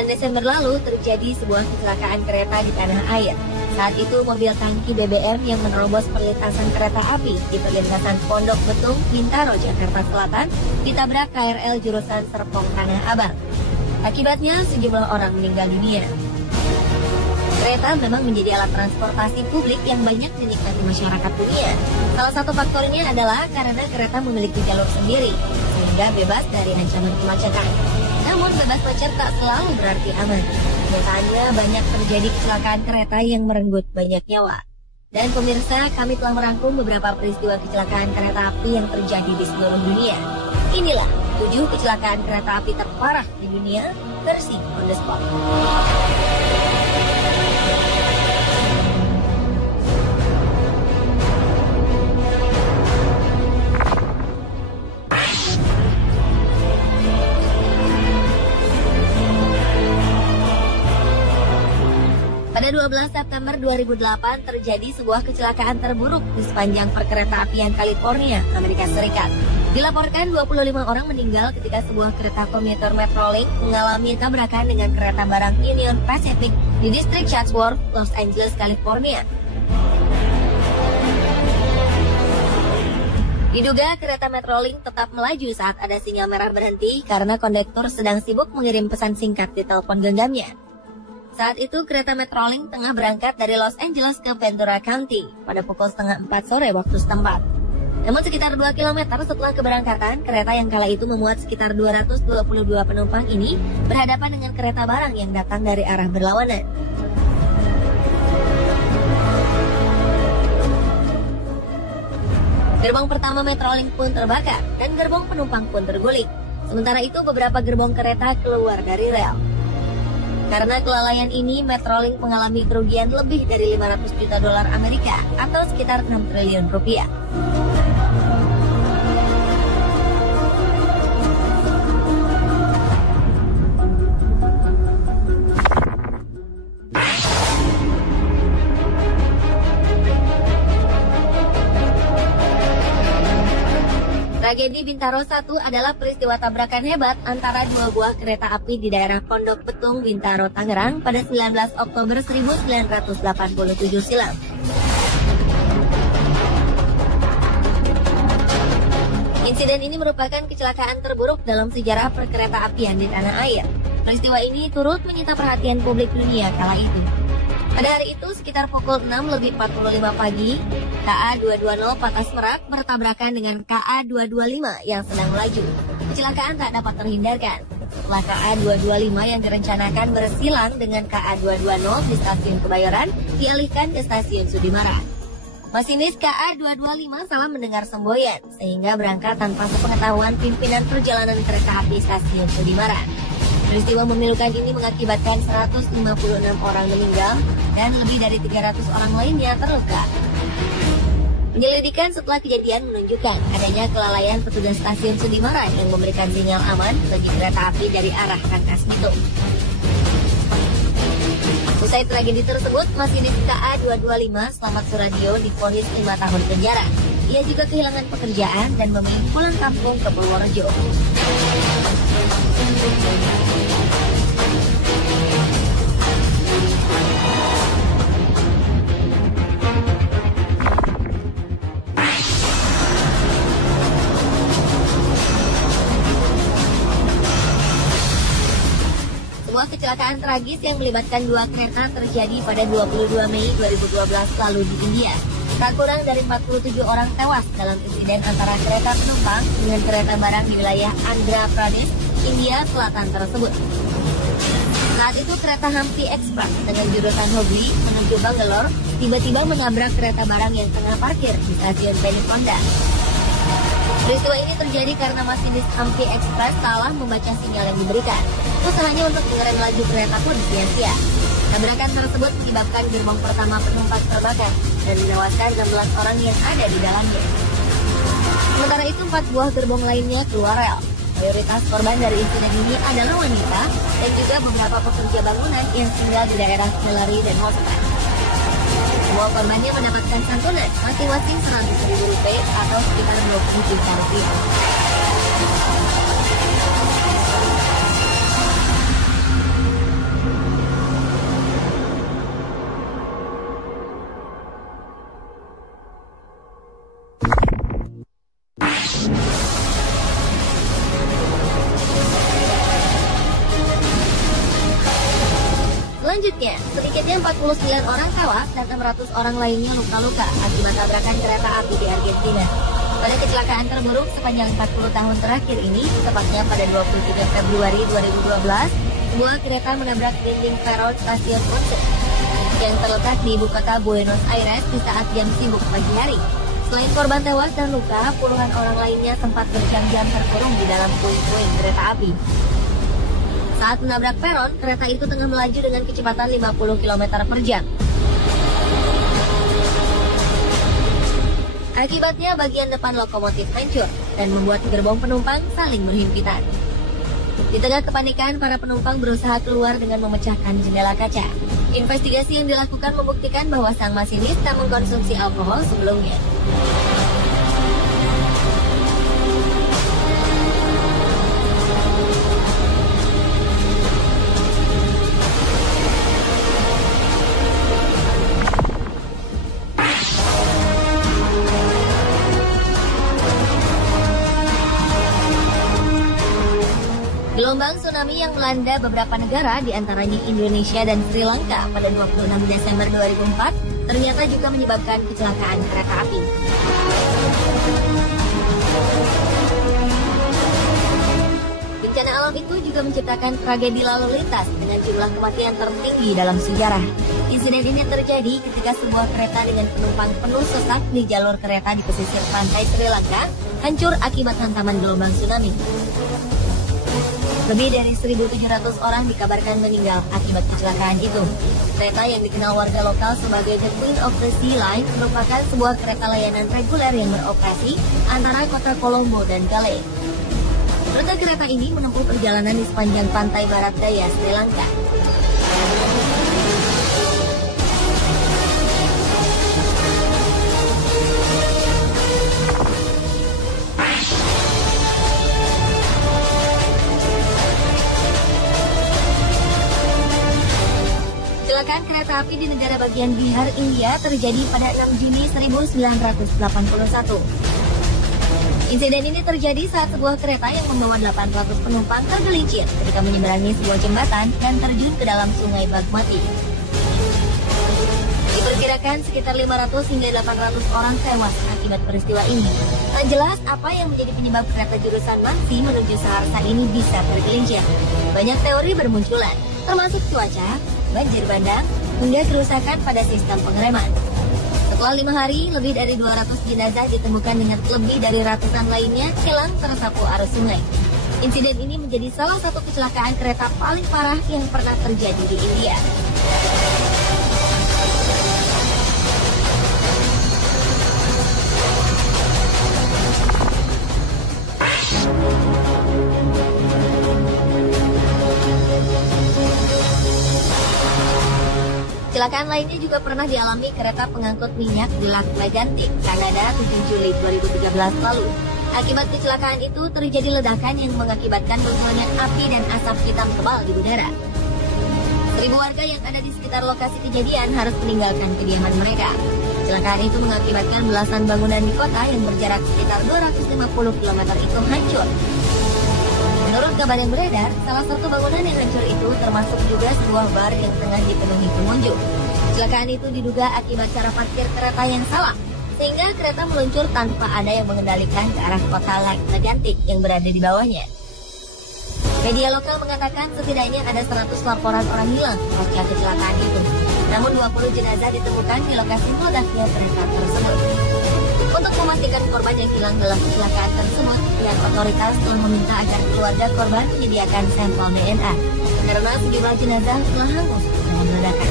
9 Desember lalu terjadi sebuah kecelakaan kereta di tanah air. Saat itu mobil tangki BBM yang menerobos perlintasan kereta api di perlintasan Pondok Betung, Bintaro, Jakarta Selatan ditabrak KRL jurusan Serpong Tanah Abang. Akibatnya sejumlah orang meninggal dunia. Kereta memang menjadi alat transportasi publik yang banyak dinikmati masyarakat dunia. Salah satu faktornya adalah karena kereta memiliki jalur sendiri, sehingga bebas dari ancaman kemacetan. Namun bebas macet tak selalu berarti aman. Kenyataannya banyak terjadi kecelakaan kereta yang merenggut banyak nyawa. Dan pemirsa, kami telah merangkum beberapa peristiwa kecelakaan kereta api yang terjadi di seluruh dunia. Inilah 7 kecelakaan kereta api terparah di dunia versi On The Spot. Pada 12 September 2008 terjadi sebuah kecelakaan terburuk di sepanjang perkeretaapian California, Amerika Serikat. Dilaporkan 25 orang meninggal ketika sebuah kereta komuter Metrolink mengalami tabrakan dengan kereta barang Union Pacific di distrik Chatsworth, Los Angeles, California. Diduga kereta Metrolink tetap melaju saat ada sinyal merah berhenti karena kondektur sedang sibuk mengirim pesan singkat di telepon genggamnya. Saat itu kereta Metrolink tengah berangkat dari Los Angeles ke Ventura County pada pukul 3:30 sore waktu setempat. Namun sekitar 2 km setelah keberangkatan, kereta yang kala itu memuat sekitar 222 penumpang ini berhadapan dengan kereta barang yang datang dari arah berlawanan. Gerbong pertama Metrolink pun terbakar dan gerbong penumpang pun terguling. Sementara itu beberapa gerbong kereta keluar dari rel. Karena kelalaian ini, Metrolink mengalami kerugian lebih dari 500 juta dolar Amerika atau sekitar 6 triliun rupiah. Tragedi Bintaro 1 adalah peristiwa tabrakan hebat antara 2 buah kereta api di daerah Pondok Betung, Bintaro, Tangerang pada 19 Oktober 1987 silam. Insiden ini merupakan kecelakaan terburuk dalam sejarah perkereta-apian di tanah air. Peristiwa ini turut menyita perhatian publik dunia kala itu. Pada hari itu sekitar pukul 6:45 pagi, KA220 Patas Merak bertabrakan dengan KA225 yang sedang melaju. Kecelakaan tak dapat terhindarkan. Setelah KA225 yang direncanakan bersilang dengan KA220 di stasiun Kebayoran, dialihkan ke stasiun Sudimara. Masinis KA225 salah mendengar semboyan, sehingga berangkat tanpa sepengetahuan pimpinan perjalanan kereta api stasiun Sudimara. Peristiwa memilukan ini mengakibatkan 156 orang meninggal dan lebih dari 300 orang lainnya terluka. Penyelidikan setelah kejadian menunjukkan adanya kelalaian petugas stasiun Sudimara yang memberikan sinyal aman bagi kereta api dari arah Rangkas Bitung. Usai tragedi tersebut, masinis KA225 Slamet Suradio divonis 5 tahun penjara. Ia juga kehilangan pekerjaan dan memilih pulang kampung ke Purworejo. Sebuah kecelakaan tragis yang melibatkan 2 kereta terjadi pada 22 Mei 2012 lalu di India. Tak kurang dari 47 orang tewas dalam insiden antara kereta penumpang dengan kereta barang di wilayah Andhra Pradesh, India Selatan tersebut. Saat itu kereta Hampi Express dengan jurusan Hubli menuju Bangalore tiba-tiba menabrak kereta barang yang tengah parkir di stasiun Penikonda. Peristiwa ini terjadi karena masinis Hampi Express salah membaca sinyal yang diberikan. Usahanya untuk mengerem laju kereta pun sia-sia. Tabrakan tersebut menyebabkan gerbong pertama penumpang terbakar dan menewaskan 16 orang yang ada di dalamnya. Sementara itu 4 buah gerbong lainnya keluar rel. Mayoritas korban dari insiden ini adalah wanita dan juga beberapa pekerja bangunan yang tinggal di daerah Melari dan Houston. Semua korbannya mendapatkan santunan masing-masing 100.000 rupiah atau sekitar 20 juta rupiah. Sedikitnya 49 orang tewas dan 600 orang lainnya luka-luka akibat tabrakan kereta api di Argentina. Pada kecelakaan terburuk sepanjang 40 tahun terakhir ini, tepatnya pada 23 Februari 2012, sebuah kereta menabrak dinding peron stasiun Once yang terletak di ibu kota Buenos Aires di saat jam sibuk pagi hari. Selain korban tewas dan luka, puluhan orang lainnya sempat berjam-jam terkurung di dalam puing-puing kereta api. Saat menabrak peron, kereta itu tengah melaju dengan kecepatan 50 km per jam. Akibatnya bagian depan lokomotif hancur dan membuat gerbong penumpang saling berhimpitan. Di tengah kepanikan, para penumpang berusaha keluar dengan memecahkan jendela kaca. Investigasi yang dilakukan membuktikan bahwa sang masinis tak mengkonsumsi alkohol sebelumnya. Gelombang tsunami yang melanda beberapa negara, diantaranya Indonesia dan Sri Lanka pada 26 Desember 2004, ternyata juga menyebabkan kecelakaan kereta api. Bencana alam itu juga menciptakan tragedi lalu lintas dengan jumlah kematian tertinggi dalam sejarah. Insiden ini terjadi ketika sebuah kereta dengan penumpang penuh sesak di jalur kereta di pesisir pantai Sri Lanka hancur akibat hantaman gelombang tsunami. Lebih dari 1.700 orang dikabarkan meninggal akibat kecelakaan itu. Kereta yang dikenal warga lokal sebagai The Queen of the Sea Line merupakan sebuah kereta layanan reguler yang beroperasi antara kota Colombo dan Galle. Rute kereta ini menempuh perjalanan di sepanjang pantai barat daya Sri Lanka. Kecelakaan kereta api di negara bagian Bihar, India terjadi pada 6 Juni 1981. Insiden ini terjadi saat sebuah kereta yang membawa 800 penumpang tergelincir ketika menyeberangi sebuah jembatan dan terjun ke dalam sungai Bagmati. Diperkirakan sekitar 500 hingga 800 orang tewas akibat peristiwa ini. Tak jelas apa yang menjadi penyebab kereta jurusan Mansi menuju Saharsa ini bisa tergelincir. Banyak teori bermunculan, termasuk cuaca, banjir bandang, hingga kerusakan pada sistem pengereman. Setelah 5 hari, lebih dari 200 jenazah ditemukan dengan lebih dari ratusan lainnya hilang tersapu arus sungai. Insiden ini menjadi salah satu kecelakaan kereta paling parah yang pernah terjadi di India. Kecelakaan lainnya juga pernah dialami kereta pengangkut minyak di Lac Mégantic, Kanada 7 Juli 2013 lalu. Akibat kecelakaan itu terjadi ledakan yang mengakibatkan munculnya api dan asap hitam tebal di udara. 1.000 warga yang ada di sekitar lokasi kejadian harus meninggalkan kediaman mereka. Kecelakaan itu mengakibatkan belasan bangunan di kota yang berjarak sekitar 250 km itu hancur. Menurut kabar yang beredar, salah satu bangunan yang hancur itu termasuk juga sebuah bar yang tengah dipenuhi pengunjung. Kecelakaan itu diduga akibat cara parkir kereta yang salah, sehingga kereta meluncur tanpa ada yang mengendalikan ke arah kota Lac Mégantic yang berada di bawahnya. Media lokal mengatakan setidaknya ada 100 laporan orang hilang pasca kecelakaan itu. Namun 20 jenazah ditemukan di lokasi meledaknya kereta tersebut. Untuk memastikan korban yang hilang dalam kecelakaan tersebut, pihak otoritas telah meminta agar keluarga korban menyediakan sampel DNA karena sejumlah jenazah telah hangus dengan ledakan.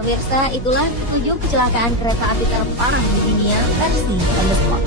Pemirsa, itulah 7 kecelakaan kereta api terparah di dunia versi On The Spot.